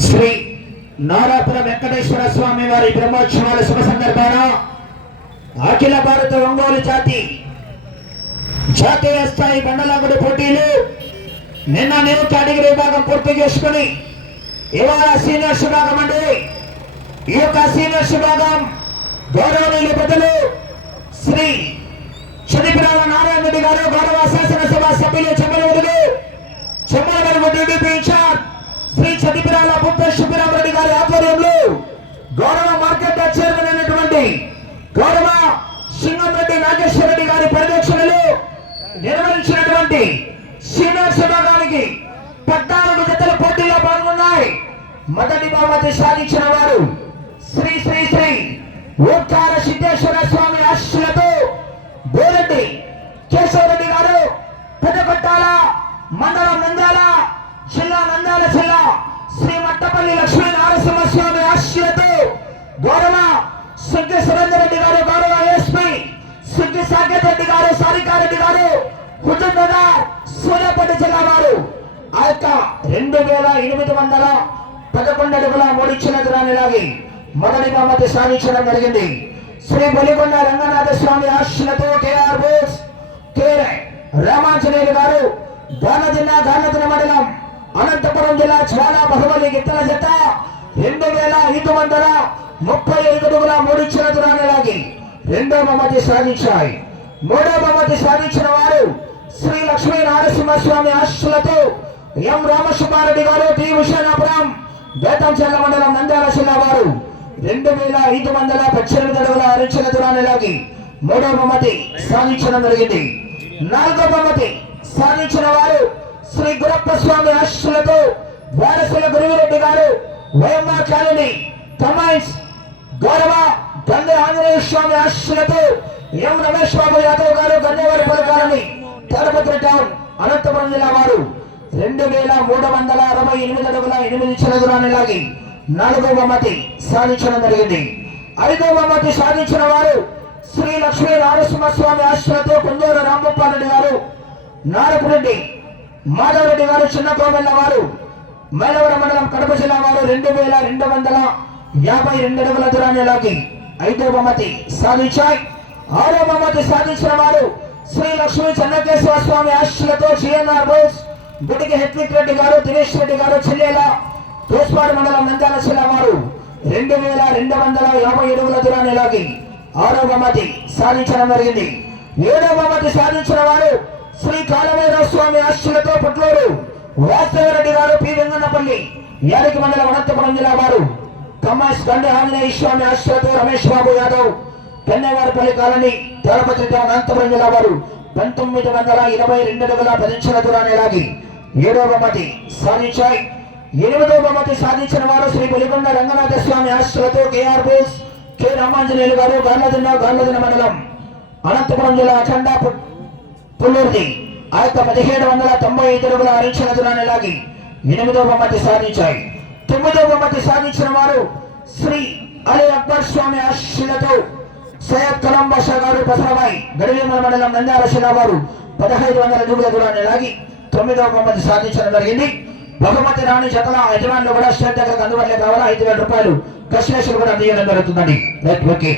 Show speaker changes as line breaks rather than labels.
శ్రీ నారాపురం వెంకటేశ్వర స్వామి వారి బ్రహ్మోత్సవాల శుభ సందర్భాన అఖిల భారత ఒంగోలు జాతి జాతీయ స్థాయి బండలాగుడు పోటీలు నిన్న నేను కేటగిరీ విభాగం పూర్తి చేసుకుని ఇవాళ సీనియర్స్ విభాగం అండి. ఈ యొక్క సీనియర్స్ విభాగం గౌరవనీయులు పెద్దలు శ్రీ చదిపిరాల నారాయణ రెడ్డి గారు గౌరవ శాసనసభ సభ్యులు చెమ్మలవుడులు చెమ్మలవరము టీడీపీ ఇన్ఛార్జ్ శ్రీ చదిపిరాల బుద్ధ శుభరామరెడ్డి గారి ఆధ్వర్యంలో గౌరవ మార్కెట్ చైర్మన్ అయినటువంటి గౌరవ రెడ్డి నాగేశ్వర రెడ్డి గారి పర్యవేక్షణలో నిర్వహించినటువంటి సీనియర్ విభాగానికి పద్నాలుగు జతల పోటీలో పాల్గొన్నాయి. మొదటి బహుమతి సాధించిన వారు శ్రీ శ్రీ శ్రీ ఓంకార సిద్ధేశ్వర స్వామి ఆశీస్సులతో బోరెడ్డి కేశవరెడ్డి గారు పెద్దపట్టాల మండలం నంద్యాల జిల్లా నంద్యాల జిల్లా శ్రీ మట్టపల్లి లక్ష్మీ నరసింహస్వామి ఆశీస్సులతో గౌరవ సుగ్గి సురేందర్ రెడ్డి గారు గౌరవ ఎస్పీ సుగ్గి రెడ్డి గారు సారికారెడ్డి గారు కుటుంబంగా సూర్యాపేట జిల్లా వారు. ఆ యొక్క రెండు వేల ఎనిమిది వందల పదకొండు అడుగుల మూడిచ్చిన దూరాన్ని లాగి మొదటి బహుమతి సాధించడం జరిగింది. శ్రీ బలికొండ రంగనాథ స్వామి ఆశీస్సులతో కేఆర్ బోస్ కె రామాంజనేయులు గారు దానదిన్న దానదిన మండలం అనంతపురం జిల్లా జ్వాలా బహుబలి గిత్తల జత రెండు వేల ఐదు వందల ముప్పై ఐదు అడుగుల మూడిచ్చిన దూరాన్ని లాగి రెండో బహుమతి సాధించాయి. మూడో బహుమతి సాధించిన వారు శ్రీ లక్ష్మీ నారసింహస్వామి ఆశీస్సులతో ఎం రామసుబ్బారెడ్డి గారు టి విశాఖపురం బేతంచెల్ల మండలం నంద్యాల జిల్లా వారు రెండు వేల ఐదు వందల పద్దెనిమిది అడుగుల అరిచిన దూరాన్ని లాగి మూడో బహుమతి సాధించడం జరిగింది. నాలుగో బహుమతి సాధించిన వారు శ్రీ గురప్ప స్వామి ఆశీస్సులతో వారసుల గురువిరెడ్డి గారు వైఎంఆర్ కాలనీ కమాండ్స్ గౌరవ తండ్రి ఆంజనేయ స్వామి ఆశీస్సులతో ఎం రమేష్ బాబు యాదవ్ గారు గన్నేవారి పథకాలని తిరుపతి టౌన్ అనంతపురం జిల్లా వారు రెండు వేల మూడు వందల అరవై ఎనిమిది అడుగుల ఎనిమిది చిలదురాన్ని లాగి నాలుగో బహుమతి సాధించడం జరిగింది. ఐదో బహుమతి సాధించిన వారు శ్రీ లక్ష్మీ నారసింహస్వామి ఆశ్రయతో కుందూరు రాంగోపాల్ గారు నారపురెడ్డి మాధవరెడ్డి గారు చిన్నకోమెల్ల వారు మైలవరం మండలం కడప జిల్లా వారు రెండు వేల రెండు వందల యాభై రెండు అడుగుల దూరాన్ని లాగి ఐదో బహుమతి సాధించాయి. ఆరో బహుమతి సాధించిన వారు శ్రీ లక్ష్మీ చెన్నకేశ్వర స్వామి ఆశీస్సులతో సిఎన్ఆర్ బోస్ గుడికి హెట్విక్ రెడ్డి గారు దినేష్ రెడ్డి గారు చెల్లెల తోస్పాడు మండలం నంద్యాల జిల్లా వారు రెండు వేల రెండు వందల యాభై అడుగుల దూరాన్ని లాగి ఆరో బహుమతి సాధించడం జరిగింది. ఏడో బహుమతి సాధించిన వారు శ్రీ కాలభైరవ స్వామి ఆశీస్సులతో పుట్లూరు వాస్తవరెడ్డి గారు పి వెంగన్నపల్లి యాదకి మండలం అనంతపురం జిల్లా వారు కమ్మాస్ గండి ఆంజనేయ స్వామి ఆశీస్సులతో రమేష్ బాబు యాదవ్ కన్నేవారిపల్లి కాలనీ తిరుపతి టౌన్ అనంతపురం జిల్లా వారు పంతొమ్మిది వందల ఇరవై రెండు అడుగుల పదించిన దూరాన్ని లాగి బహుమతి సాధించాయి. బహుమతి సాధించిన వారు శ్రీ పులిగొండ రంగనాథ స్వామి ఆశ్రతో కేఆర్ బోస్ కె రామాంజనేయులు గారు గార్లదిన్న గార్లదిన మండలం అనంతపురం జిల్లా అఖండ పుల్లూరిది. ఆ యొక్క పదిహేడు వందల తొంభై ఐదు అడుగుల అరించిన దూరాన్ని లాగి ఎనిమిదో బహుమతి సాధించాయి. తొమ్మిదో బహుమతి సాధించిన వారు శ్రీ అలీ అక్బర్ స్వామి ఆశీస్సులతో సయ్యద్ కలాం బాషా గారు పసరాబాయి గడివేమల మండలం నంద్యాల జిల్లా వారు పదహైదు వందల అడుగుల దూరాన్ని లాగి తొమ్మిదవ బహుమతి సాధించడం జరిగింది. బహుమతి రాణి జతల యజమానులు కూడా స్టేట్ దగ్గరకు అందుబాటులో కావాలా ఐదు వేల రూపాయలు. కస్టేషన్ కూడా అందించడం జరుగుతుందండి రైట్ ఓకే